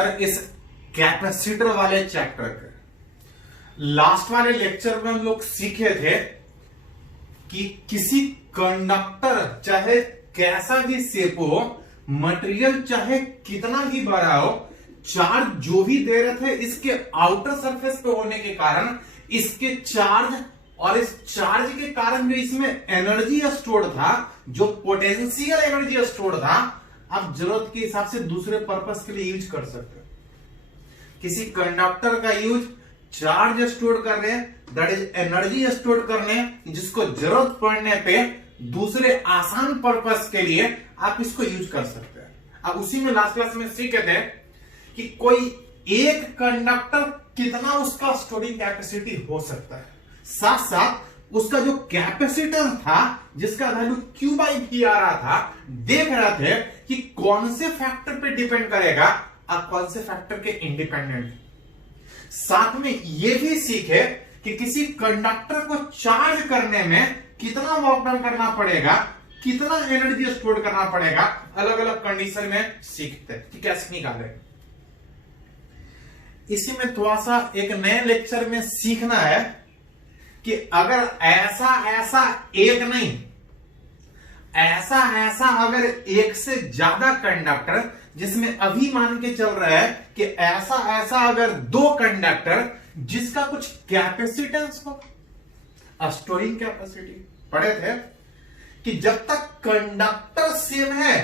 Lecture इस capacitor वाले chapter के। लास्ट वाले लेक्चर में हम लोग सीखे थे कि किसी कंडक्टर चाहे कैसा भी शेप हो, मटेरियल चाहे कितना भी बड़ा हो, चार्ज जो भी दे रहे थे इसके आउटर सरफेस पे होने के कारण इसके चार्ज और इस चार्ज के कारण जो इसमें एनर्जी स्टोर था, जो पोटेंशियल एनर्जी स्टोर था, आप जरूरत के हिसाब से दूसरे पर्पस के लिए यूज कर सकते हैं। किसी कंडक्टर का यूज चार्ज स्टोर करने, दैट इज एनर्जी स्टोर करने, जिसको जरूरत पड़ने पे दूसरे आसान पर्पस के लिए आप इसको यूज कर सकते हैं। अब उसी में लास्ट क्लास में सीखे थे कि कोई एक कंडक्टर कितना उसका स्टोरिंग कैपेसिटी हो सकता है, साथ साथ उसका जो कैपेसिटर था जिसका वैल्यू Q बाई V आ रहा था, देख रहे थे कि कौन से फैक्टर पे डिपेंड करेगा और कौन से फैक्टर के इंडिपेंडेंट। साथ में यह भी सीखे कि किसी कंडक्टर को चार्ज करने में कितना वर्क डन करना पड़ेगा, कितना एनर्जी स्टोर करना पड़ेगा, अलग अलग कंडीशन में सीखते कि कैसे निकाले। इसी में थोड़ा सा एक नए लेक्चर में सीखना है कि अगर ऐसा ऐसा एक नहीं, ऐसा ऐसा अगर एक से ज्यादा कंडक्टर, जिसमें अभी मान के चल रहा है कि ऐसा ऐसा अगर दो कंडक्टर जिसका कुछ कैपेसिटेंस हो, स्टोरिंग कैपेसिटी पढ़े थे कि जब तक कंडक्टर सेम है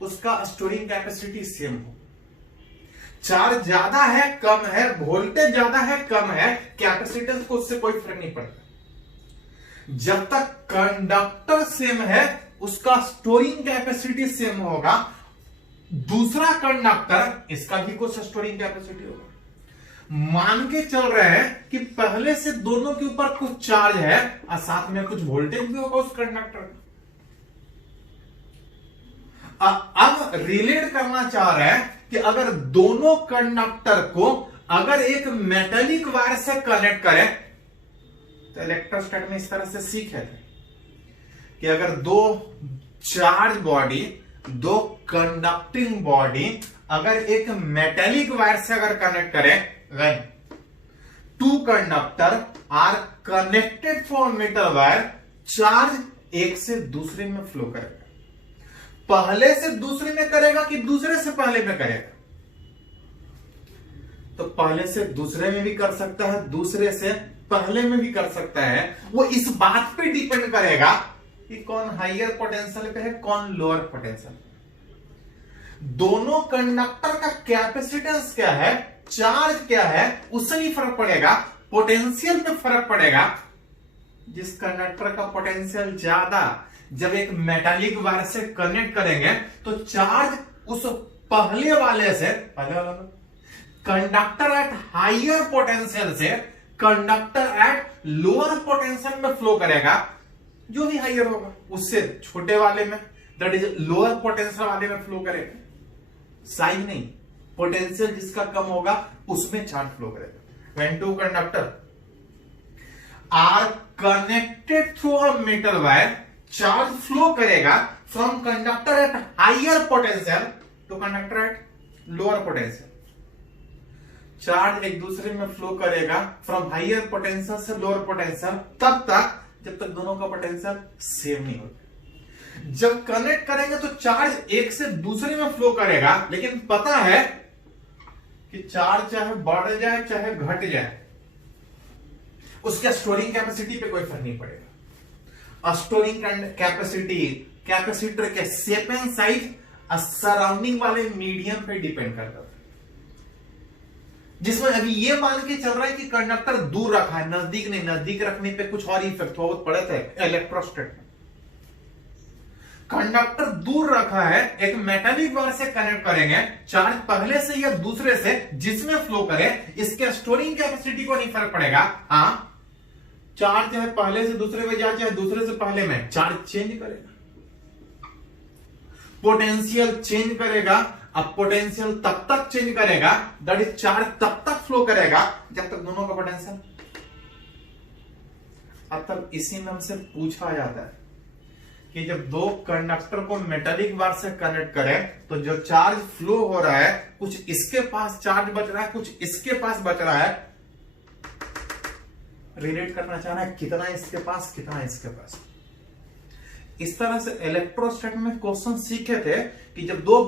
उसका स्टोरिंग कैपेसिटी सेम हो। चार्ज ज्यादा है कम है, वोल्टेज ज्यादा है कम है, कैपेसिटेंस को उससे कोई फर्क नहीं पड़ता। जब तक कंडक्टर सेम है उसका स्टोरिंग कैपेसिटी सेम होगा। दूसरा कंडक्टर, इसका भी कुछ स्टोरिंग कैपेसिटी होगा। मान के चल रहे हैं कि पहले से दोनों के ऊपर कुछ चार्ज है और साथ में कुछ वोल्टेज भी होगा उस कंडक्टर का। अब रिलेट करना चाह रहे हैं कि अगर दोनों कंडक्टर को अगर एक मेटालिक वायर से कनेक्ट करें, तो इलेक्ट्रोस्टैट में इस तरह से सीखे थे कि अगर दो चार्ज बॉडी, दो कंडक्टिंग बॉडी अगर एक मेटालिक वायर से अगर कनेक्ट करें, when two conductor are connected from metal wire, charge एक से दूसरे में फ्लो करेगा। पहले से दूसरे में करेगा कि दूसरे से पहले में करेगा? तो पहले से दूसरे में भी कर सकता है, दूसरे से पहले में भी कर सकता है। वो इस बात पे डिपेंड करेगा कि कौन हायर पोटेंशियल पे है, कौन लोअर पोटेंशियल पे। दोनों कंडक्टर का कैपेसिटेंस क्या है, चार्ज क्या है, उससे भी फर्क पड़ेगा, पोटेंशियल पे फर्क पड़ेगा। जिस कंडक्टर का पोटेंशियल ज्यादा, जब एक मेटालिक वायर से कनेक्ट करेंगे तो चार्ज उस पहले वाले से, पहले वाला कंडक्टर एट हायर पोटेंशियल से कंडक्टर एट लोअर पोटेंशियल में फ्लो करेगा। जो भी हायर होगा उससे छोटे वाले में, दैट इज लोअर पोटेंशियल वाले में फ्लो करेगा। साइज नहीं, पोटेंशियल जिसका कम होगा उसमें चार्ज फ्लो करेगा। When two conductor are connected through a metal wire, charge flow करेगा from conductor at higher potential to conductor at lower potential। Charge एक दूसरे में फ्लो करेगा from higher potential से lower potential तब तक जब तक दोनों का पोटेंशियल सेम नहीं होता। जब कनेक्ट करेंगे तो चार्ज एक से दूसरे में फ्लो करेगा, लेकिन पता है कि चार्ज चाहे बढ़ जाए चाहे घट जाए, उसके स्टोरिंग कैपेसिटी पे कोई फर्क नहीं पड़ेगा। स्टोरिंग कैपेसिटी कैपेसिटर के शेप एंड साइज सराउंडिंग वाले मीडियम पे डिपेंड करता है। जिसमें अभी ये मान के चल रहा है कि कंडक्टर दूर रखा है, नजदीक नहीं। नजदीक रखने पे कुछ और इफेक्ट बहुत पड़े थे इलेक्ट्रोस्टैट में। कंडक्टर दूर रखा है, एक मेटालिक वायर से कनेक्ट करेंगे, चार्ज पहले से या दूसरे से जिसमें फ्लो करे, इसके स्टोरिंग कैपेसिटी को नहीं फर्क पड़ेगा। हाँ, चार्ज चाहे पहले से दूसरे में जाए चाहे दूसरे से पहले में, चार्ज चेंज करेगा, पोटेंशियल चेंज करेगा। अब पोटेंशियल तब तक चेंज करेगा, दैट इज चार्ज तब तक फ्लो करेगा जब तक दोनों का पोटेंशियल। अब तक इसी में हमसे पूछा जाता है कि जब दो कंडक्टर को मेटालिक वायर से कनेक्ट करें तो जो चार्ज फ्लो हो रहा है, कुछ इसके पास चार्ज बच रहा है, कुछ इसके पास बच रहा है, रिलेट करना चाह रहा है कितना इसके पास कितना इसके पास। इस तरह से इलेक्ट्रोस्टैटिक में क्वेश्चन सीखे थे कि जब दो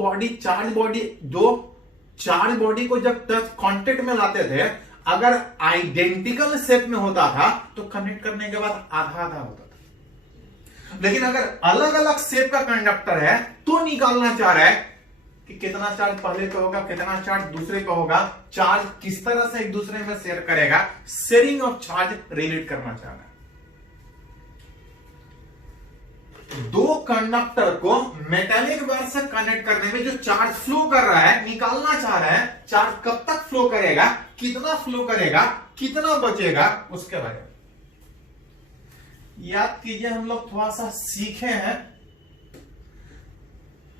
चार्ज बॉडी को जब टच कांटेक्ट में लाते थे, अगर आइडेंटिकल शेप में होता था तो कनेक्ट करने के बाद आधा आधा होता था। लेकिन अगर अलग अलग शेप का कंडक्टर है तो निकालना चाह रहा है कि कितना चार्ज पहले पे होगा, कितना चार्ज दूसरे पे होगा, चार्ज किस तरह से एक दूसरे में शेयर करेगा, शेयरिंग ऑफ चार्ज रिलेट करना चाह रहा है। दो कंडक्टर को मेटालिक वायर से कनेक्ट करने में जो चार्ज फ्लो कर रहा है, निकालना चाह रहा है चार्ज कब तक फ्लो करेगा, कितना फ्लो करेगा, कितना बचेगा, उसके बारे में याद कीजिए। हम लोग थोड़ा सा सीखे हैं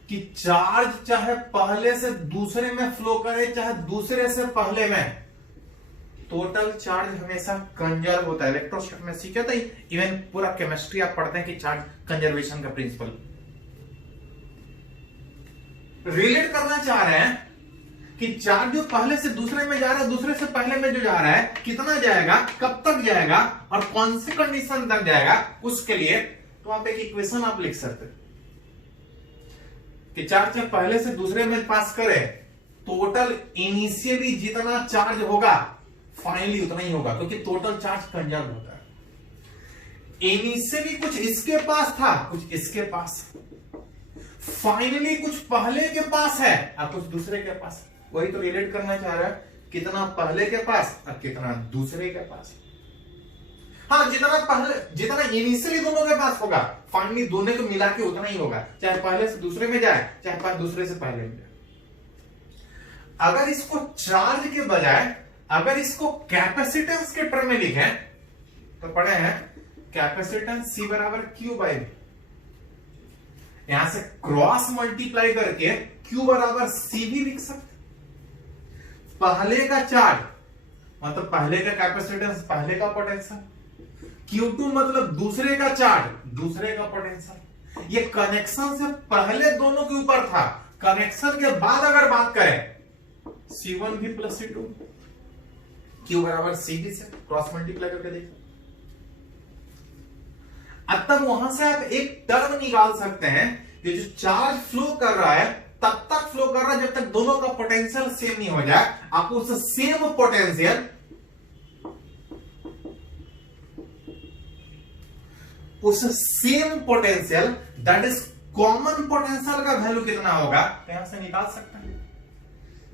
कि चार्ज चाहे पहले से दूसरे में फ्लो करे चाहे दूसरे से पहले में, टोटल चार्ज हमेशा कंजर्व होता है। इलेक्ट्रोस्टैटिक में सीखे थे, इवन पूरा केमिस्ट्री आप पढ़ते हैं कि चार्ज कंजर्वेशन का प्रिंसिपल। रिलेट करना चाह रहे हैं कि चार्ज जो पहले से दूसरे में जा रहा है, दूसरे से पहले में जो जा रहा है, कितना जाएगा, कब तक जाएगा और कौन सी कंडीशन तक जाएगा, उसके लिए तो आप एक इक्वेशन आप लिख सकते कि चार्ज जब पहले से दूसरे में पास करे, टोटल इनिशियली जितना चार्ज होगा फाइनली उतना ही होगा, क्योंकि टोटल चार्ज कंजर्व होता है। इनिशियली कुछ इसके पास था, कुछ इसके पास, फाइनली कुछ पहले के पास है और कुछ दूसरे के पास। वही तो रिलेट करना चाह रहा है, कितना पहले के पास और कितना दूसरे के पास। हाँ, जितना इनिशियली दोनों के पास होगा, फाइनली दोनों को मिला के उतना ही होगा, चाहे पहले से दूसरे में जाए चाहे दूसरे से पहले में जाए। अगर इसको चार्ज के बजाय अगर इसको कैपेसिटेंस के टर्म में लिखें तो पढ़े हैं कैपेसिटेंस C बराबर Q बाई V। यहां से क्रॉस मल्टीप्लाई करके Q बराबर C भी लिख सकते। पहले का चार्ज मतलब पहले का कैपेसिटेंस, पहले का पोटेंशियल, Q2 मतलब दूसरे का चार्ज, दूसरे का पोटेंशियल। ये कनेक्शन से पहले दोनों के ऊपर था, कनेक्शन के बाद अगर बात करें C1 भी प्लस C2, Q बराबर CD से क्रॉस मल्टीप्लाई करके देखो। अब तब वहां से आप एक टर्म निकाल सकते हैं कि जो चार्ज फ्लो कर रहा है तब तक फ्लो कर रहा है जब तक दोनों का पोटेंशियल सेम नहीं हो जाए। आप उस same potential that is common potential का वैल्यू कितना होगा यहां से निकाल सकते हैं।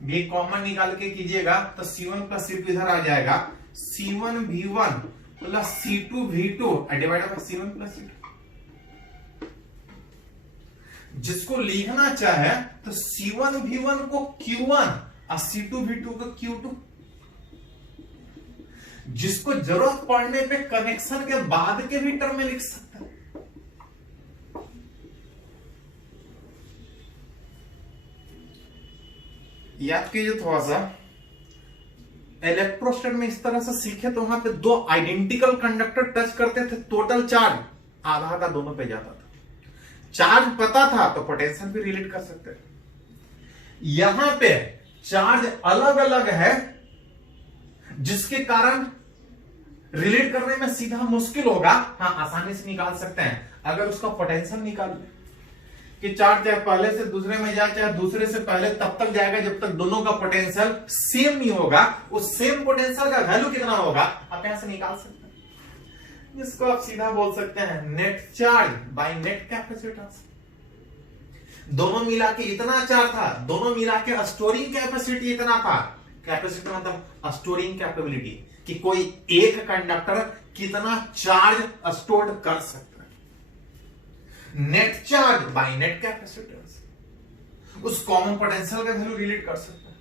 भी कॉमन निकाल के कीजिएगा तो C1 प्लस C2 इधर आ जाएगा, C1 V1 plus C2 V2 divide by C1 plus C2। जिसको लिखना चाहे तो C1 V1 को Q1 और C2 V2 को Q2। जिसको जरूरत पड़ने पे कनेक्शन के बाद के भी टर्म में लिख सकते हैं। याद कीजिए थोड़ा सा, इलेक्ट्रोस्टैटिक में इस तरह से सीखे तो वहां पे दो आइडेंटिकल कंडक्टर टच करते थे, टोटल चार्ज आधा आधा दोनों पे जाता था। चार्ज पता था तो पोटेंशियल भी रिलेट कर सकते थे। यहां पे चार्ज अलग अलग है जिसके कारण रिलेट करने में सीधा मुश्किल होगा। हाँ, आसानी से निकाल सकते हैं अगर उसका पोटेंशियल निकाल ले कि चार्ज चाहे पहले से दूसरे में जाए चाहे दूसरे से पहले तब तक जाएगा जब तक दोनों का पोटेंशियल सेम नहीं होगा। उस सेम पोटेंशियल का वैल्यू कितना होगा आप यहां से निकाल सकते हैं, जिसको आप सीधा बोल सकते हैं net charge by net capacitance. दोनों मिला के इतना चार्ज था, दोनों मिला के स्टोरिंग कैपेसिटी इतना था। कैपेसिटी मतलब स्टोरिंग कैपेबिलिटी, कि कोई एक कंडक्टर कितना चार्ज स्टोर कर सकता है। Net charge by net capacitance, उस कॉमन पोटेंशियल का वैल्यू रिलेट कर सकते हैं।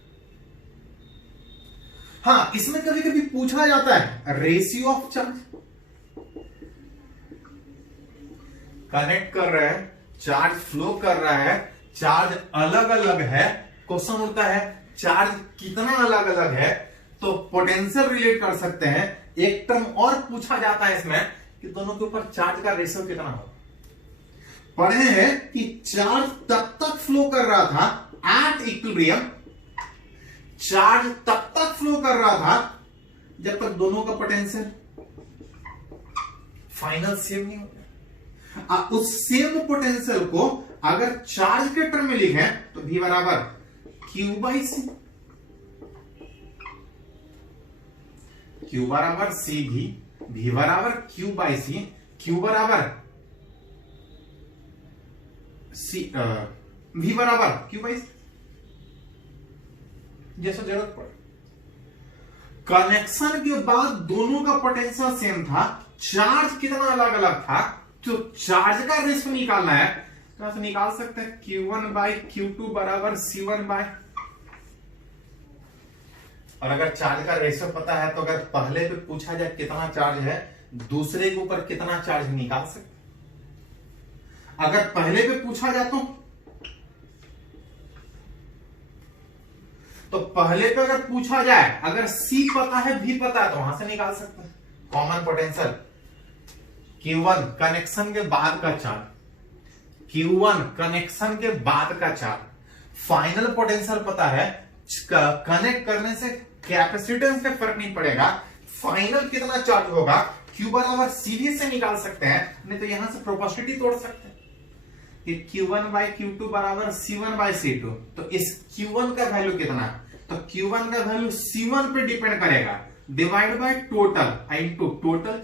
हाँ, इसमें कभी कभी पूछा जाता है रेशियो ऑफ चार्ज। कनेक्ट कर रहे हैं, चार्ज फ्लो कर रहा है, चार्ज अलग अलग है, क्वेश्चन उठता है चार्ज कितना अलग अलग है तो पोटेंशियल रिलेट कर सकते हैं। एक टर्म और पूछा जाता है इसमें कि दोनों के ऊपर चार्ज का रेशियो कितना हो। पढ़े हैं कि चार्ज तब तक फ्लो कर रहा था एट इक्विलिब्रियम, चार्ज तब तक फ्लो कर रहा था जब तक दोनों का पोटेंशियल फाइनल सेम नहीं हो गया। उस सेम पोटेंशियल को अगर चार्ज के टर्म में लिखें तो V बराबर Q बाई सी, Q बराबर सी V बराबर Q बाई सी, Q बराबर सी, V बराबर Q बाई सी, जैसा जरूरत पड़े। कनेक्शन के बाद दोनों का पोटेंशियल सेम था, चार्ज कितना अलग अलग था, तो चार्ज का रेशियो निकालना है तो निकाल सकते हैं Q1 बाई Q2 बराबर C1 बाई, और अगर चार्ज का रेशियो पता है तो अगर पहले पे पूछा जाए कितना चार्ज है, दूसरे के ऊपर कितना चार्ज निकाल सकते। अगर पहले पे पूछा जाए तो पहले पे अगर पूछा जाए, अगर C पता है V पता है तो वहां से निकाल सकते हैं कॉमन पोटेंशियल Q1 कनेक्शन के बाद का चार्ज, Q1 कनेक्शन के बाद का चार्ज, फाइनल पोटेंशियल पता है, कनेक्ट करने से कैपेसिटेंस पे फर्क नहीं पड़ेगा, फाइनल कितना चार्ज होगा Q बराबर सीधे से निकाल सकते हैं, नहीं तो यहां से प्रोपोर्शनलिटी तोड़ सकते हैं कि Q1 बाई Q2 बराबर C1 बाई C2, तो इस Q1 का वैल्यू कितना, तो Q1 का वैल्यू C1 पे डिपेंड करेगा, divide by total into total.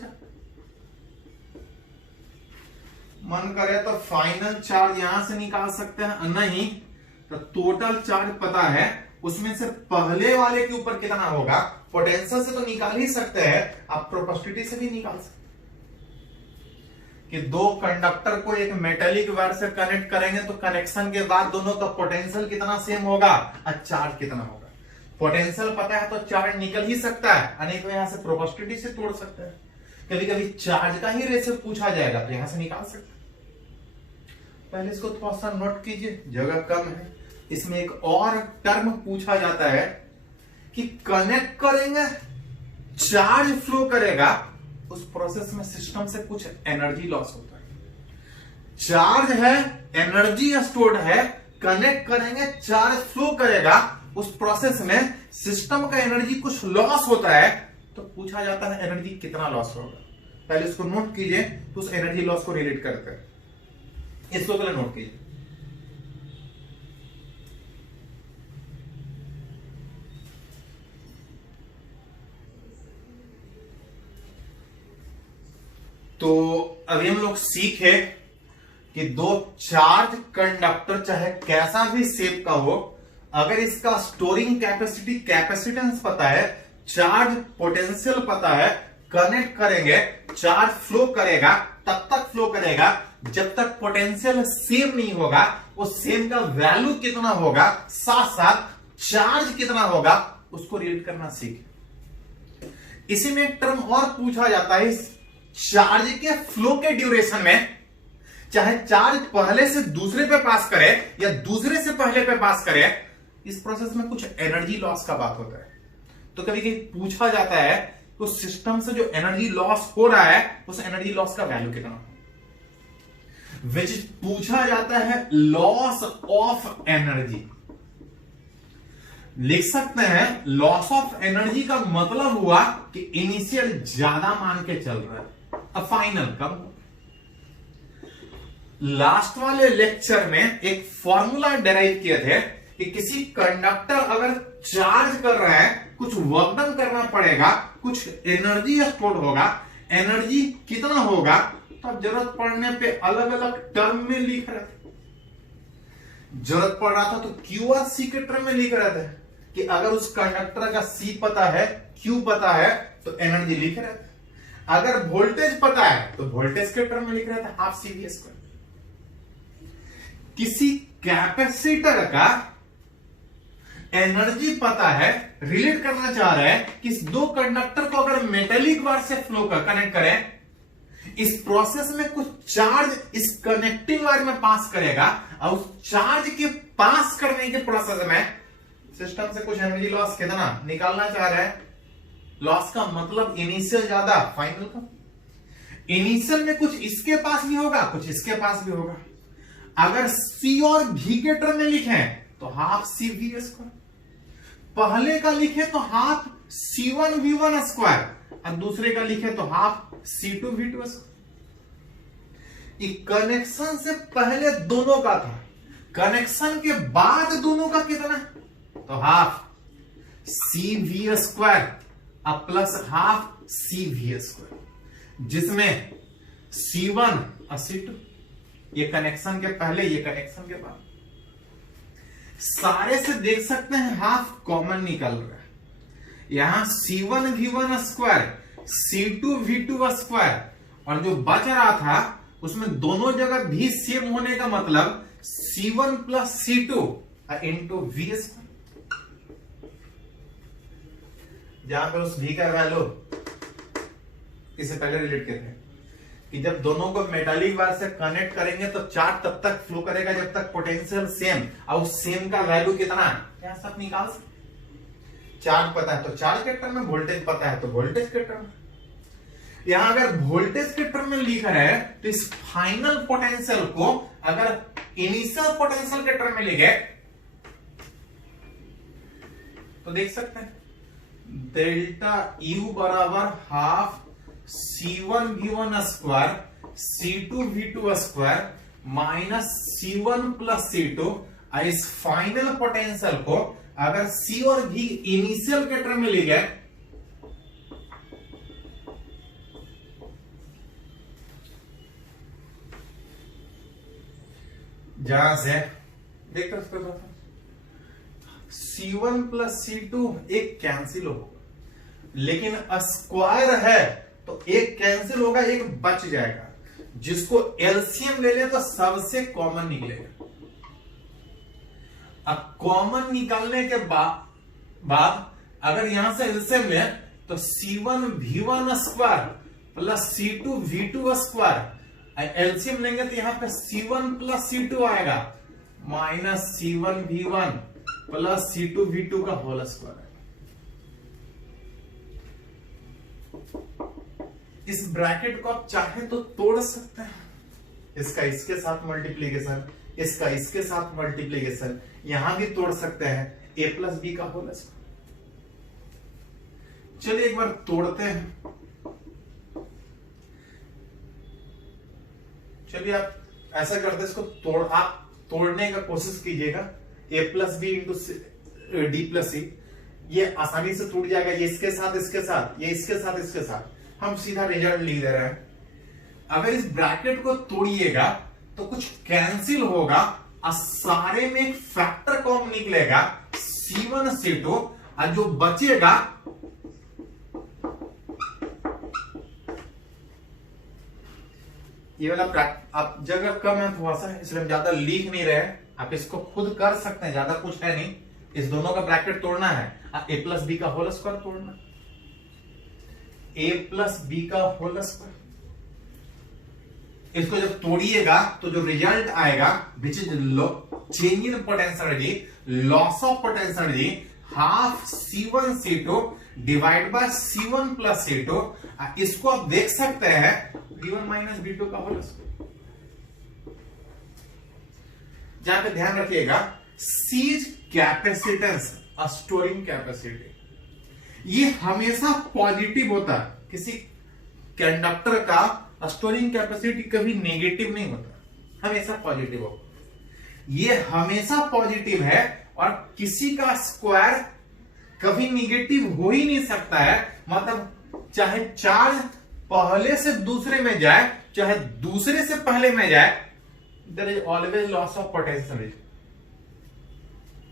मन करे तो फाइनल चार्ज यहां से निकाल सकते हैं, नहीं तो टोटल चार्ज पता है, उसमें से पहले वाले के ऊपर कितना होगा, पोटेंशियल से तो निकाल ही सकते हैं, आप प्रोपोर्शनलिटी से भी निकाल सकते हैं कि दो कंडक्टर को एक मेटेलिक वायर से कनेक्ट करेंगे तो कनेक्शन के बाद दोनों का पोटेंशियल कितना सेम होगा और चार्ज कितना होगा। पोटेंशियल पता है तो चार्ज निकल ही सकता है, नहीं तो यहां से प्रोपोर्शनलिटी से तोड़ सकते हैं। कभी कभी चार्ज का ही रेशियो पूछा जाएगा तो यहां से निकाल सकते हैं। पहले इसको थोड़ा सा नोट कीजिए, जगह कम है। इसमें एक और टर्म पूछा जाता है कि कनेक्ट करेंगे, चार्ज फ्लो करेगा, उस प्रोसेस में सिस्टम से कुछ एनर्जी लॉस होता है। चार्ज है, एनर्जी स्टोर्ड है, कनेक्ट करेंगे, चार्ज फ्लो करेगा, उस प्रोसेस में सिस्टम का एनर्जी कुछ लॉस होता है, तो पूछा जाता है एनर्जी कितना लॉस होगा। पहले इसको नोट कीजिए, तो उस एनर्जी लॉस को रिलेट करते हैं, इसको पहले नोट कीजिए। तो अभी हम लोग सीखे कि दो चार्ज कंडक्टर चाहे कैसा भी शेप का हो, अगर इसका स्टोरिंग कैपेसिटी कैपेसिटेंस पता है, चार्ज पोटेंशियल पता है, कनेक्ट करेंगे, चार्ज फ्लो करेगा, तब तक फ्लो करेगा जब तक पोटेंशियल सेम नहीं होगा, उस सेम का वैल्यू कितना होगा, साथ साथ चार्ज कितना होगा, उसको रिलेट करना सीखे। इसी में एक टर्म और पूछा जाता है, चार्ज के फ्लो के ड्यूरेशन में, चाहे चार्ज पहले से दूसरे पे पास करे या दूसरे से पहले पे पास करे, इस प्रोसेस में कुछ एनर्जी लॉस का बात होता है। तो कभी कभी पूछा जाता है तो सिस्टम से जो एनर्जी लॉस हो रहा है, उस एनर्जी लॉस का वैल्यू कितना, विच पूछा जाता है लॉस ऑफ एनर्जी। लिख सकते हैं लॉस ऑफ एनर्जी का मतलब हुआ कि इनिशियल ज्यादा मान के चल रहा है, अब फाइनल कम। लास्ट वाले लेक्चर में एक फॉर्मूला डेराइव किए थे कि किसी कंडक्टर अगर चार्ज कर रहा है, कुछ वर्क डन करना पड़ेगा, कुछ एनर्जी स्टोर होगा, एनर्जी कितना होगा, तब जरूरत पड़ने पे अलग अलग टर्म में लिख रहे थे। जरूरत पड़ रहा था तो क्यू और सी के टर्म में लिख रहे थे कि अगर उस कंडक्टर का सी पता है, क्यू पता है, तो एनर्जी लिख रहे थे। अगर वोल्टेज पता है तो वोल्टेज के टर्म में लिख रहे थे हाफ सी वी स्क्वायर। किसी कैपेसिटर का एनर्जी पता है, रिलेट करना चाह रहे हैं कि इस दो कंडक्टर को अगर मेटेलिक वायर से फ्लो कर कनेक्ट करें, इस प्रोसेस में कुछ चार्ज इस कनेक्टिंग वायर में पास करेगा, और उस चार्ज के पास करने के प्रोसेस में सिस्टम से कुछ एनर्जी लॉस कितना निकालना चाह रहे हैं। लॉस का मतलब इनिशियल ज्यादा, फाइनल का। इनिशियल में कुछ इसके पास भी होगा, कुछ इसके पास भी होगा, अगर C और V के टर्म में लिखे तो हाफ CV स्क्वायर, पहले का लिखे तो हाफ C1V1 स्क्वायर और दूसरे का लिखे तो हाफ C2V2 स्क्वायर। कनेक्शन से पहले दोनों का था, कनेक्शन के बाद दोनों का कितना, तो हाफ CV स्क्वायर अब प्लस हाफ CV स्क्वायर, जिसमें C1 और C2, ये कनेक्शन के पहले, ये कनेक्शन के बाद। सारे से देख सकते हैं हाफ कॉमन निकल रहा है, यहां C1V1 स्क्वायर, C2V2 स्क्वायर और जो बच रहा था उसमें दोनों जगह भी सेम होने का मतलब C1 plus C2 into V square. जहां पे उस V का वैल्यू इससे पहले रिलेट किए थे कि जब दोनों को मेटालिक वायर से कनेक्ट करेंगे तो चार्ज तब तक फ्लो करेगा जब तक पोटेंशियल सेम, और सेम का वैल्यू कितना है क्या सब निकाल सकते। चार्ज पता है तो चार्ज के टर्म में, वोल्टेज पता है तो वोल्टेज के टर्म में। यहां अगर वोल्टेज के टर्म में लिख रहे हैं तो इस फाइनल पोटेंशियल को अगर इनिशियल पोटेंशियल के टर्म में लिखे तो देख सकते हैं डेल्टा U बराबर half C1V1 square C2V2 square minus C1 plus C2। इस फाइनल पोटेंशियल को अगर C और V इनिशियल के टर्म में लिखे जहां से देखते उसको C1 प्लस C2 एक कैंसिल होगा, लेकिन स्क्वायर है तो एक कैंसिल होगा, एक बच जाएगा, जिसको एलसीएम ले ले तो सबसे कॉमन निकलेगा। अब कॉमन निकालने के बाद अगर यहां से एलसीएम ले तो C1V1 square plus C2V2 square, LCM लेंगे तो यहां पे C1 प्लस C2 आएगा माइनस C1V1 प्लस C2V2 का होल स्क्वायर। इस ब्रैकेट को आप चाहे तो तोड़ सकते हैं, इसका इसके साथ मल्टीप्लीकेशन, इसका इसके साथ मल्टीप्लीकेशन, यहां भी तोड़ सकते हैं a प्लस बी का होल स्क्वायर। चलिए एक बार तोड़ते हैं। चलिए आप ऐसा करते हैं, इसको आप तोड़ने का कोशिश कीजिएगा। a plus B into D plus C, ये आसानी से टूट जाएगा, ये इसके साथ इसके साथ, ये इसके साथ इसके साथ, हम सीधा रिजल्ट लिख दे रहे हैं। अगर इस ब्रैकेट को तोड़िएगा तो कुछ कैंसिल होगा और सारे में एक फैक्टर कॉमन निकलेगा C1 C2, और जो बचेगा ये वाला आप जगह कम है थोड़ा सा, इसलिए हम ज्यादा लिख नहीं रहे, आप इसको खुद कर सकते हैं, ज्यादा कुछ है नहीं। इस दोनों का ब्रैकेट तोड़ना है, a प्लस बी का होल स्क्वायर तोड़ना है, a प्लस बी का होल स्क्वायर। इसको जब तोड़िएगा तो जो रिजल्ट आएगा which is change in potential energy, loss of potential energy, half C1 C2 divide by C1 plus C2। इसको आप देख सकते हैं V1 माइनस V2 का होल स्क्वायर। जहां पे ध्यान रखिएगा सीज कैपेसिटेंस स्टोरिंग कैपेसिटी, ये हमेशा पॉजिटिव होता है। किसी कंडक्टर का स्टोरिंग कैपेसिटी कभी नेगेटिव नहीं होता, हमेशा पॉजिटिव होगा। ये हमेशा पॉजिटिव है और किसी का स्क्वायर कभी नेगेटिव हो ही नहीं सकता है। मतलब चाहे चार्ज पहले से दूसरे में जाए, चाहे दूसरे से पहले में जाए, there is always loss of potential.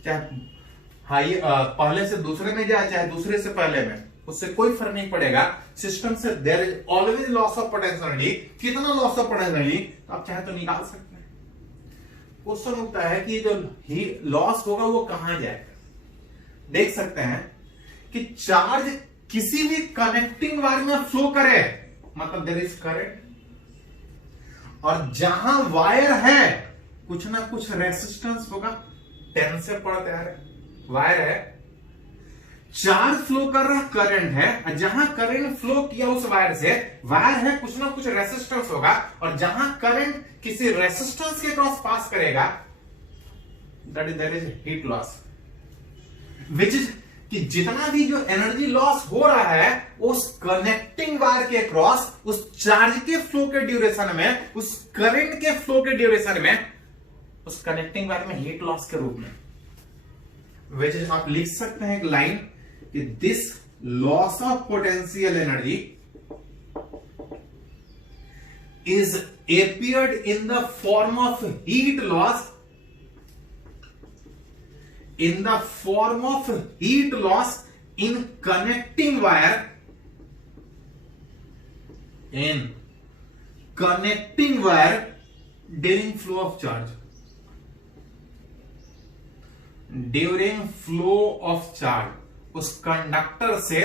चाहे पहले से दूसरे में जाए, चाहे दूसरे से पहले में, उससे कोई फर्क नहीं पड़ेगा। सिस्टम से there is always loss of potential. कितना लॉस ऑफ पोटेंशियल तो आप चाहे तो निकाल सकते हैं। क्वेश्चन होता है कि जो लॉस होगा वो कहां जाएगा। देख सकते हैं कि चार्ज किसी भी कनेक्टिंग वायर में फ्लो करे, मतलब देयर इज करंट, और जहां वायर है कुछ ना कुछ रेसिस्टेंस होगा। 10 से पढ़ते आ रहे, वायर है, चार्ज फ्लो कर रहा करंट है, जहां करंट फ्लो किया उस वायर से, वायर है कुछ ना कुछ रेसिस्टेंस होगा, और जहां करंट किसी रेसिस्टेंस के क्रॉस पास करेगा, that is there is heat loss, which is कि जितना भी जो एनर्जी लॉस हो रहा है उस कनेक्टिंग वायर के क्रॉस, उस चार्ज के फ्लो के ड्यूरेशन में, उस करंट के फ्लो के ड्यूरेशन में, उस कनेक्टिंग वायर में हीट लॉस के रूप में, विच इज आप लिख सकते हैं एक लाइन कि this loss of potential energy is appeared in the form of heat loss, in the form of heat loss in connecting wire, in connecting wire during flow of charge, during flow of charge, उस conductor से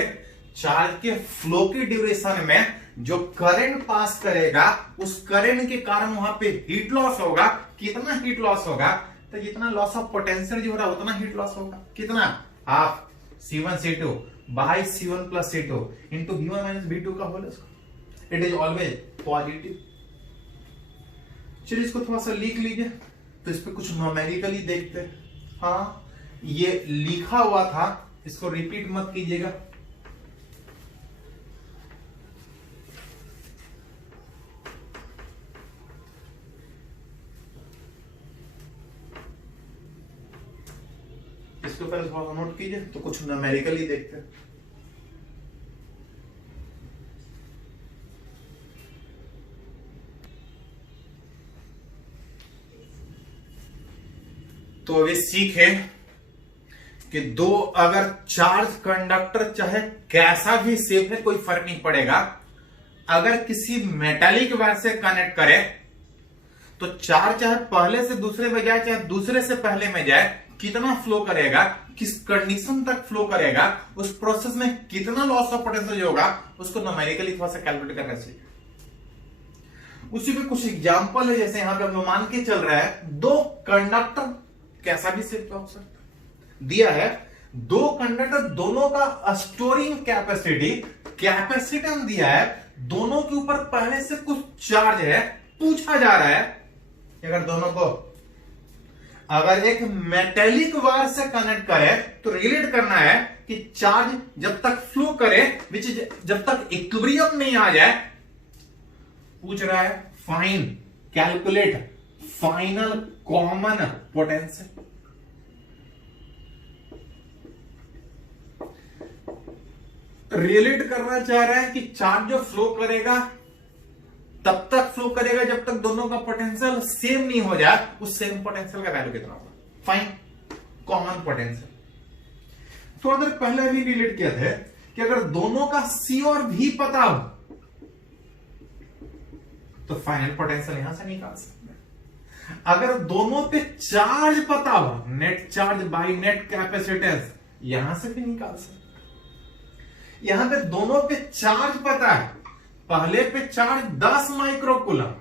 charge के flow की duration में जो current pass करेगा, उस current के कारण वहां पे हीट लॉस होगा। कितना हीट लॉस होगा? तो जितना लॉस ऑफ पोटेंशियल जो हो रहा है उतना हीट लॉस होगा। कितना? Half C1 C2 by C1 plus C2 into V1 minus V2 का whole square. It is always positive. चलिए इसको थोड़ा सा लिख लीजिए, तो इस पे कुछ न्यूमेरिकली देखते हैं। हाँ, ये लिखा हुआ था, इसको रिपीट मत कीजिएगा। इसको पहले थोड़ा नोट कीजिए, तो कुछ न्यूमेरिकली देखते हैं। तो अभी सीखे कि दो अगर चार्ज कंडक्टर चाहे कैसा भी शेप है कोई फर्क नहीं पड़ेगा, अगर किसी मेटालिक वायर से कनेक्ट करे तो चार्ज चाहे पहले से दूसरे में जाए चाहे दूसरे से पहले में जाए, कितना फ्लो करेगा, किस कंडीशन तक फ्लो करेगा, उस प्रोसेस में कितना लॉस ऑफ पोटेंशियल होगा, उसको न्यूमेरिकली थोड़ा सा कैलकुलेट करना चाहिए। उसी में कुछ एग्जांपल है, जैसे यहां पे हम मान के चल रहा है दो कंडक्टर कैसा भी शेप हो सकता दिया है, दो कंडक्टर दोनों का स्टोरिंग कैपेसिटेंस दिया है, दोनों के ऊपर पहले से कुछ चार्ज है, पूछा जा रहा है अगर दोनों को अगर एक मेटेलिक वायर से कनेक्ट करे तो रिलेट करना है कि चार्ज जब तक फ्लो करे, विच जब तक इक्विलिब्रियम नहीं आ जाए, पूछ रहा है fine calculate final common potential. Relate करना चाह रहा है कि चार्ज जो फ्लो करेगा तब तक फ्लो करेगा जब तक दोनों का पोटेंशियल सेम नहीं हो जाए, उस सेम पोटेंशियल का वैल्यू कितना होगा, फाइन कॉमन पोटेंशियल। थोड़ा देर पहले भी रिलेट किया था कि अगर दोनों का C और V पता हो तो फाइनल पोटेंशियल यहां से निकाल सकते हैं। अगर दोनों पे चार्ज पता हो, net charge by net capacitance, यहां से भी निकाल सकते हैं। यहां पे दोनों पे चार्ज पता है, पहले पे चार्ज 10 माइक्रोकूलम,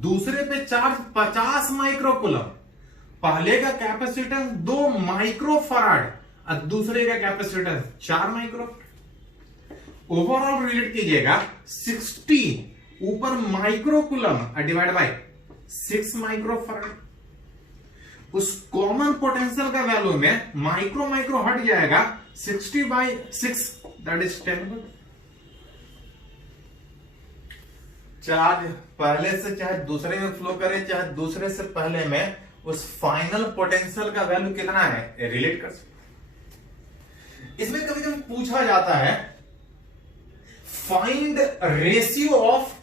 दूसरे पे चार्ज 50 माइक्रोकूलम, पहले का कैपेसिटेंस 2 माइक्रोफराड और दूसरे का कैपेसिटेंस 4 माइक्रोफराड। ओवरऑल रिलेट कीजिएगा 60 ऊपर माइक्रोकूलम डिवाइड बाय 6 माइक्रोफराड। उस कॉमन पोटेंशियल का वैल्यू में माइक्रो माइक्रो हट जाएगा, 60/6 दैट इज 10। चार्ज पहले से चाहे दूसरे में फ्लो करे चाहे दूसरे से पहले में, उस फाइनल पोटेंशियल का वैल्यू कितना है रिलेट कर सकते। इसमें कभी कभी पूछा जाता है फाइंड रेशियो ऑफ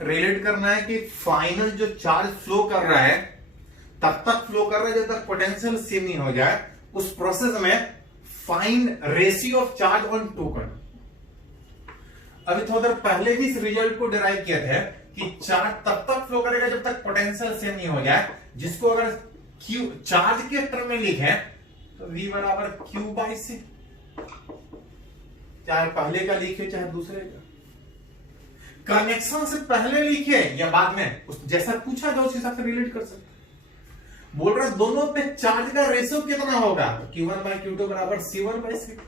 रिलेट करना है कि फाइनल जो चार्ज फ्लो कर रहा है तब तक फ्लो कर रहा है जब तक पोटेंशियल सेम नहीं हो जाए, उस प्रोसेस में find ratio of charge on two conductor. अभी थोड़ा देर पहले भी इस रिजल्ट को डिराइव किया था कि चार्ज तब तक फ्लो करेगा जब तक पोटेंशियल सेम नहीं हो जाए, जिसको अगर क्यू चार्ज के टर्म में लिखे तो V बराबर Q/C, चाहे पहले का लिखे चाहे दूसरे का। कनेक्शन से पहले लिखे या बाद में, जैसा पूछा जाए उस हिसाब से रिलेट कर सकते। बोल रहा दोनों पे चार्ज का रेशियो कितना होगा, तो Q1 बाई Q2 बराबर C1 by C2।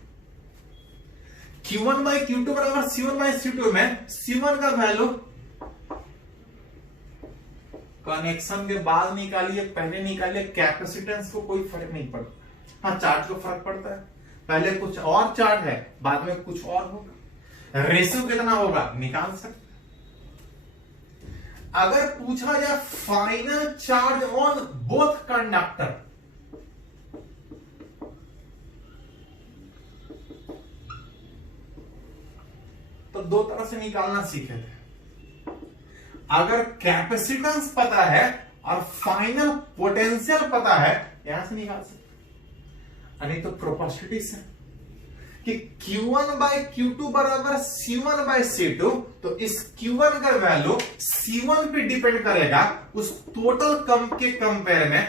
Q1 by Q2 बराबर C1 बाई C2 में C1 का वैल्यू कनेक्शन के बाद निकालिए, पहले निकालिए, कैपेसिटेंस को कोई फर्क नहीं पड़ता। हाँ, चार्ज को फर्क पड़ता है, पहले कुछ और चार्ज है, बाद में कुछ और होगा। रेशियो कितना होगा निकाल सकते। अगर पूछा जाए final charge on both conductor, तो दो तरह से निकालना सीखे थे। अगर कैपेसिटेंस पता है और फाइनल पोटेंशियल पता है, यहां से निकाल सकते। नहीं तो प्रोपोर्शनलिटी से कि Q1 बाई Q2 बराबर C1 बाई C2, तो इस Q1 का वैल्यू C1 पे डिपेंड करेगा। उस टोटल कम के कंपेयर में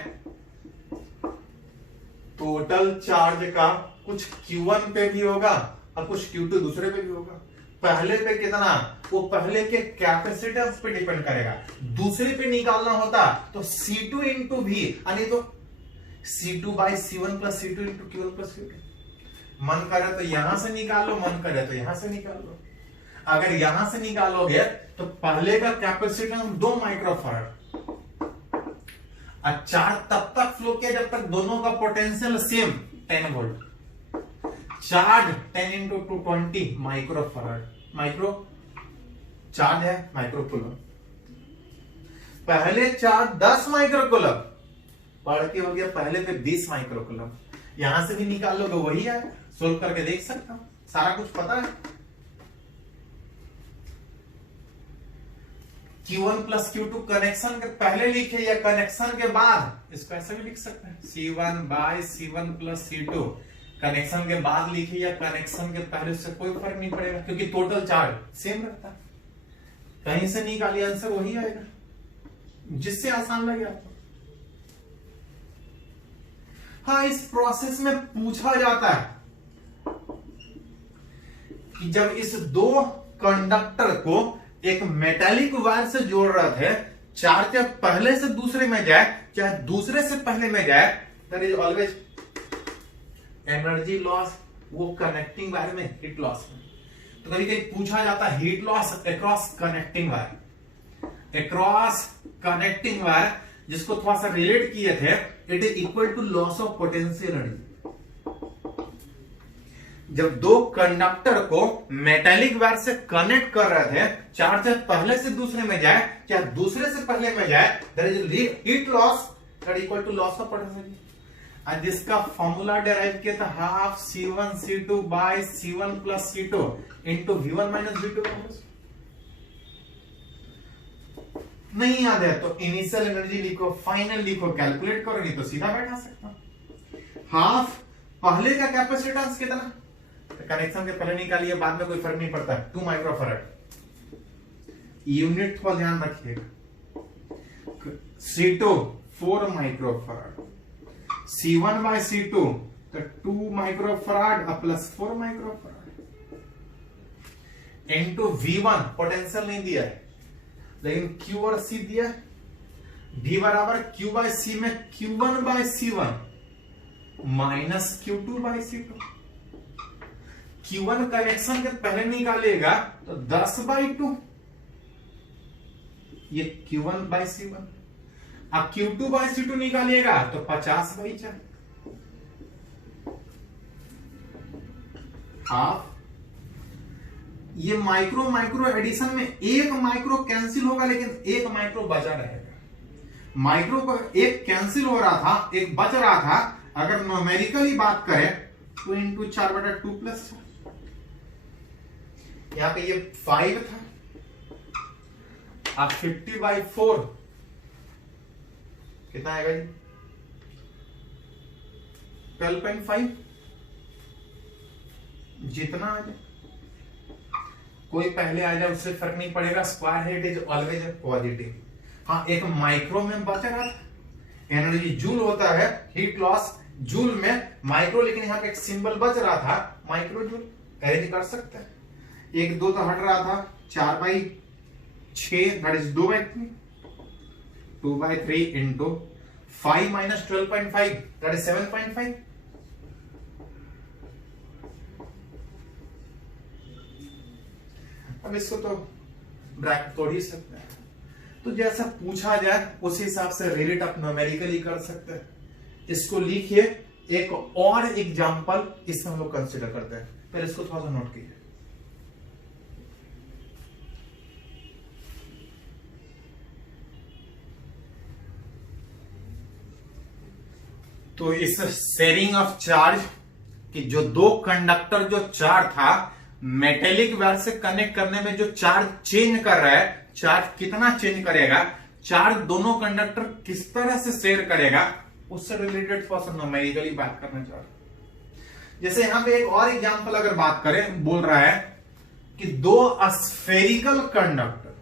टोटल चार्ज का कुछ Q1 पे भी होगा और कुछ Q2 दूसरे पे भी होगा। पहले पे कितना, वो पहले के कैपेसिटेंस पे डिपेंड करेगा। दूसरे पे निकालना होता तो C2 इंटू V, यानी तो C2 by C1 plus C2 into Q1 plus Q2। मन करे तो यहां से निकाल लो, मन करे तो यहां से निकाल लो। अगर यहां से निकालोगे तो पहले का कैपेसिटेंस 2 माइक्रोफैराड, और चार्ज तब तक फ्लो किया जब तक दोनों का potential same 10 volt. Charge 10 into 220 microfarad, micro charge है माइक्रोकूलम। पहले चार्ज 10 माइक्रोकूलम, पढ़ के हो गया पहले पे 20 माइक्रोकूलम। यहां से भी निकाल लोगे वही है, सोल्व करके देख सकता हूं, सारा कुछ पता है। Q1 प्लस Q2 कनेक्शन के पहले लिखे या कनेक्शन के बाद, इसको ऐसे भी लिख सकते हैं C1 by C1 plus C2। Connection के बाद लिखे या कनेक्शन के पहले, उससे कोई फर्क नहीं पड़ेगा क्योंकि टोटल चार्ज सेम रहता है। कहीं से निकालिए आंसर वही आएगा, जिससे आसान लगे आपको। हाँ, इस प्रोसेस में पूछा जाता है कि जब इस दो कंडक्टर को एक मेटालिक वायर से जोड़ रहे थे, चार्ज चाहे पहले से दूसरे में जाए चाहे दूसरे से पहले में जाए, there is always energy loss. वो कनेक्टिंग वायर में हीट लॉस में, तो कभी कभी पूछा जाता है heat loss across connecting wire. Across connecting wire, जिसको थोड़ा सा रिलेट किए थे, it is equal to loss of potential energy. जब दो कंडक्टर को मेटालिक वायर से कनेक्ट कर रहे थे, चार्ज पहले से दूसरे में जाए चाहे दूसरे से पहले में जाए, there is heat loss that equal to loss of potential. और जिसका फॉर्मूला डिराइव किया था half C1 C2 by C1 plus C2 into V1 minus V2। नहीं याद है तो इनिशियल एनर्जी लिखो, फाइनल लिखो, कैलकुलेट करो, नहीं तो सीधा बैठा सकता हूं। हाफ पहले का कैपेसिटेंस कितना, तो कनेक्शन के पहले निकालिए, बाद में कोई फर्क नहीं पड़ता, 2 माइक्रोफैराड। यूनिट को ध्यान रखिएगा। C2 4 microfarad, C1 bye C2 तो 2 microfarad plus 4 microfarad into V1। Potential नहीं दिया है लेकिन Q और C दिया है। V बराबर Q बाय C में Q1 bye C1 minus Q2 bye C2। Q1 connection के पहले निकालिएगा तो 10 बाई 2, ये Q1 बाय C1। अब Q2 बाय C2 निकालिएगा तो 50 बाई 4, हाफ। ये माइक्रो माइक्रो एडिशन में एक माइक्रो कैंसिल होगा लेकिन एक माइक्रो बचा रहेगा। माइक्रो को एक कैंसिल हो रहा था, एक बच रहा था। अगर न्यूमेरिकली बात करें 2 इंटू 4/2 प्लस 4, यहां पे ये 5 था, अब 50/4 कितना आएगा जी, 12.5। जितना आ जाए, कोई पहले आ जाए उससे फर्क नहीं पड़ेगा, स्क्वायर है, इट इज ऑलवेज पॉजिटिव। हाँ, एक माइक्रो में बच रहा था, एनर्जी जूल होता है, हीट लॉस जूल में, माइक्रो, लेकिन यहाँ पे एक सिंबल बच रहा था माइक्रो जूल, अरेंज कर सकते हैं। 1 2 तो हट रहा था, 4 by 6 that is 2/3 into 5 minus 12.5 that is 7.5। अब इसको तो ब्रैकेट तोड़ ही सकते हैं, तो जैसा पूछा जाए उस हिसाब से रिलेट आप न्यूमेरिकली कर सकते हैं। इसको लिखिए, एक और एग्जांपल इसमें हम लोग कंसीडर करते हैं, पहले इसको थोड़ा सा नोट कीजिए। तो इस शेयरिंग ऑफ चार्ज कि जो दो कंडक्टर जो चार्ज था मेटेलिक वायर से कनेक्ट करने में जो चार्ज चेंज कर रहा है, चार्ज कितना चेंज करेगा, चार्ज दोनों कंडक्टर किस तरह से शेयर करेगा, उससे रिलेटेड थोड़ा सा न्यूमेरिकली बात करना चाह रहा हूं। जैसे यहां पे एक और एग्जांपल अगर बात करें, बोल रहा है कि दो स्फेरिकल कंडक्टर,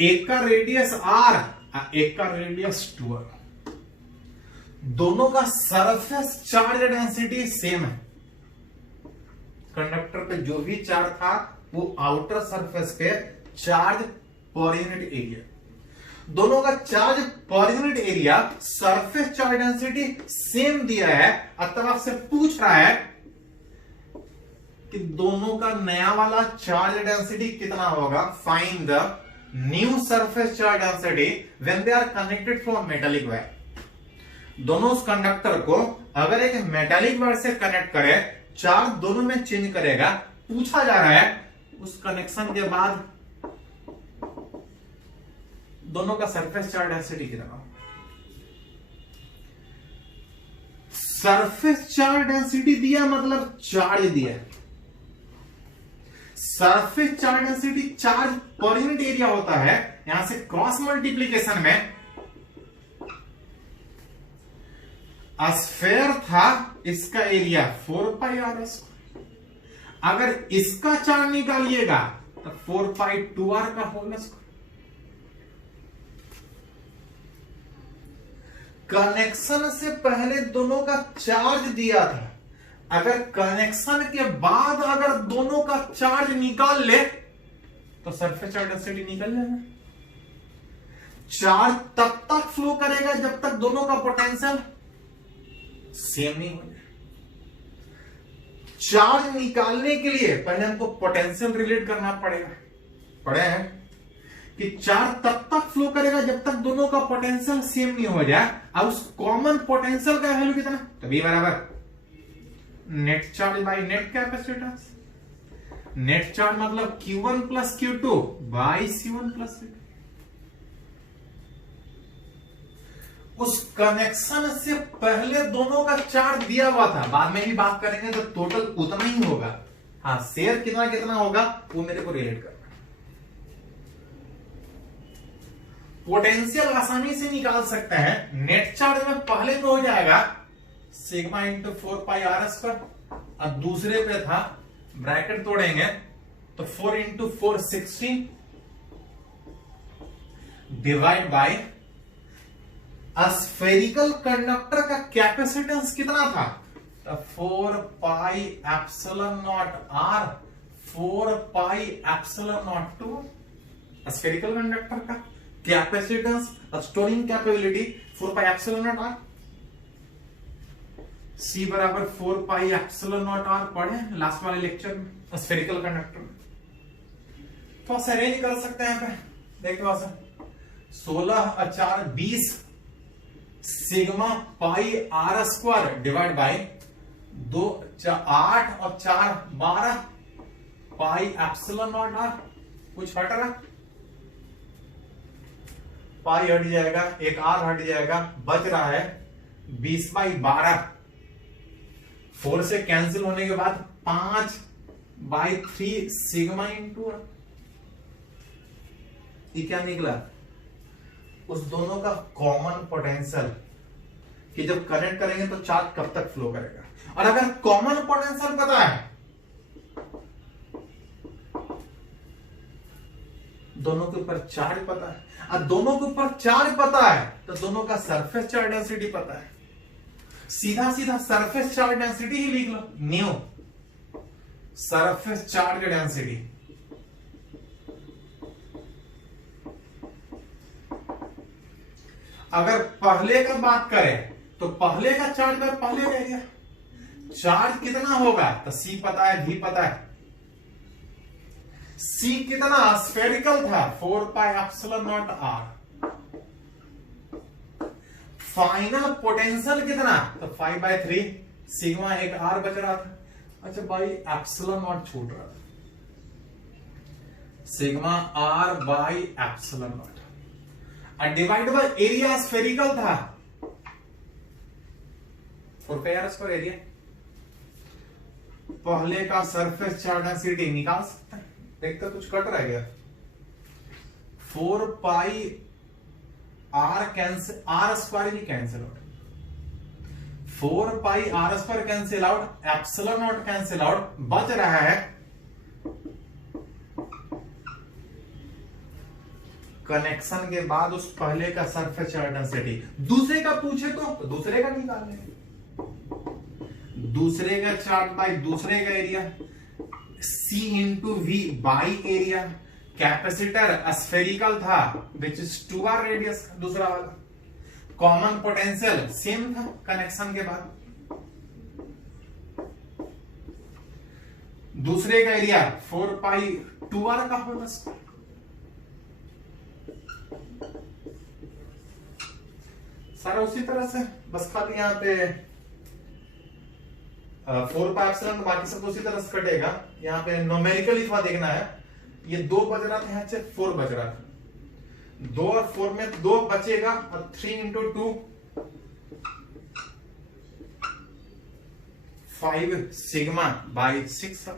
एक का रेडियस r एक का रेडियस 2r, दोनों का सरफेस चार्ज डेंसिटी सेम है। कंडक्टर पे जो भी चार्ज था वो आउटर सरफेस पे चार्ज पर यूनिट एरिया, दोनों का charge per unit area surface charge density same दिया है। अतः आपसे पूछ रहा है कि दोनों का नया वाला चार्ज डेंसिटी कितना होगा। Find the new surface charge density when they are connected from metallic wire. दोनों उस कंडक्टर को अगर एक मेटालिक वायर से कनेक्ट करे, चार्ज दोनों में चेंज करेगा। पूछा जा रहा है उस कनेक्शन के बाद दोनों का सरफेस चार्ज डेंसिटी कितना। सरफेस चार्ज डेंसिटी दिया मतलब चार्ज दिया, surface charge density charge per unit area होता है। यहां से क्रॉस मल्टीप्लीकेशन में स्फेयर था, इसका एरिया 4πr²। अगर इसका चार्ज निकालिएगा तो 4π2r का होल स्क्वायर। कनेक्शन से पहले दोनों का चार्ज दिया था, अगर कनेक्शन के बाद अगर दोनों का चार्ज निकाल ले तो सरफेस चार्ज डेंसिटी निकल जाएगा। चार्ज तब तक फ्लो करेगा जब तक दोनों का पोटेंशियल सेम नहीं हो जाए। चार्ज निकालने के लिए पहले हमको पोटेंशियल रिलेट करना पड़ेगा। पढ़े हैं कि चार्ज तब तक फ्लो करेगा जब तक दोनों का पोटेंशियल सेम नहीं हो जाए। अब उस कॉमन पोटेंशियल का वैल्यू कितना, तो V बराबर net charge by net capacitance. Net charge मतलब Q1 plus Q2 by C1 plus C2। उस कनेक्शन से पहले दोनों का चार्ज दिया हुआ था, बाद में भी बात करेंगे तो टोटल उतना ही होगा। हाँ, शेयर कितना कितना होगा वो मेरे को रिलेट करना। पोटेंशियल आसानी से निकाल सकते हैं। नेट चार्ज में पहले तो हो जाएगा सिग्मा इंटू 4πr², और दूसरे पे था ब्रैकेट तोड़ेंगे तो 4 into 4 16 divide by spherical conductor का कैपेसिटेंस कितना था, तो 4πε0r 4πε02। स्फेरिकल कंडक्टर का capacitance storing capability 4πε0r। C बराबर 4πε0r पढ़े लास्ट वाले लेक्चर में स्फेरिकल कंडक्टर में। तो अरेंज कर सकते हैं पे, देखो 16 और 4 20 sigma pi r² divide by 2 8 और 4 12 पाई ε0r। कुछ हट रहा, पाई हट जाएगा, एक r हट जाएगा, बच रहा है 20/12। 4 से कैंसिल होने के बाद 5/3 सिग्मा इंटू r। ये क्या निकला, उस दोनों का कॉमन पोटेंशियल कि जब कनेक्ट करेंगे तो चार्ज कब तक फ्लो करेगा। और अगर कॉमन पोटेंशियल पता है, दोनों के ऊपर चार्ज पता है, और दोनों के ऊपर चार्ज पता है तो दोनों का सरफेस चार्ज डेंसिटी पता है। सीधा सीधा सरफेस चार्ज डेंसिटी ही लिख लो, न्यू सरफेस चार्ज डेंसिटी अगर पहले का बात करें तो पहले का चार्ज बाय पहले का एरिया, चार्ज कितना होगा तो सी पता है, भी पता है। सी कितना स्फेरिकल था 4 pi epsilon naught r. Final potential कितना तो 5/3 सिग्मा, एक आर बच रहा था। अच्छा भाई एप्सिलॉन नॉट छूट रहा था, sigma r by epsilon naught divide by area spherical था 4 पाई आर स्क्वायर एरिया। पहले का सरफेस चार्ज डेंसिटी निकाल सकते हैं, देखते कुछ कट रह गया। 4 pi r cancel, r square भी cancel out, 4 pi r square cancel out, epsilon naught cancel out, बच रहा है कनेक्शन के बाद उस पहले का सरफेस चार्ज डेंसिटी। दूसरे का पूछे तो दूसरे का निकाल लेंगे, दूसरे का चार्ज बाय दूसरे का area, C into v by area. Capacitor spherical था विच इज 2r रेडियस, दूसरा वाला। कॉमन पोटेंशियल सेम था कनेक्शन के बाद। दूसरे का एरिया 4 पाई 2r का होगा सारा उसी तरह से, बस खाली यहां पे 4 पाई एप्सिलॉन, बाकी सब उसी तरह से कटेगा। यहाँ पे न्यूमेरिकली थोड़ा देखना है, ये 2 बज रहा था, यहाँ से 4 बज रहा था, 2 और 4 में 2 बचेगा और 3 इंटू 2 5 सिग्मा बाई 6।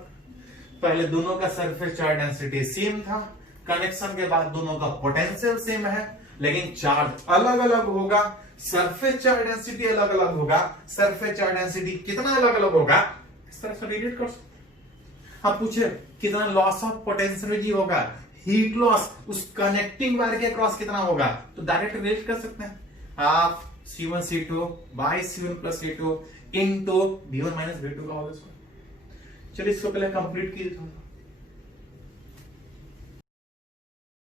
पहले दोनों का सरफेस चार्ज डेंसिटी सेम था, कनेक्शन के बाद दोनों का पोटेंशियल सेम है, लेकिन चार्ज अलग अलग होगा, सरफेस चार्ज डेंसिटी अलग अलग होगा। सरफेस चार्ज डेंसिटी कितना अलग अलग होगा, इस तरह से रिलेट कर सकते हैं। आप पूछे कितना लॉस ऑफ पोटेंशियल होगा, हीट लॉस उस कनेक्टिंग वायर के क्रॉस कितना होगा, तो डायरेक्ट रिलेट कर सकते हैं। Half C1 C2 by C1 plus C2 into V1 minus V2 का होगा। चलिए इसको पहले कंप्लीट कीजिए।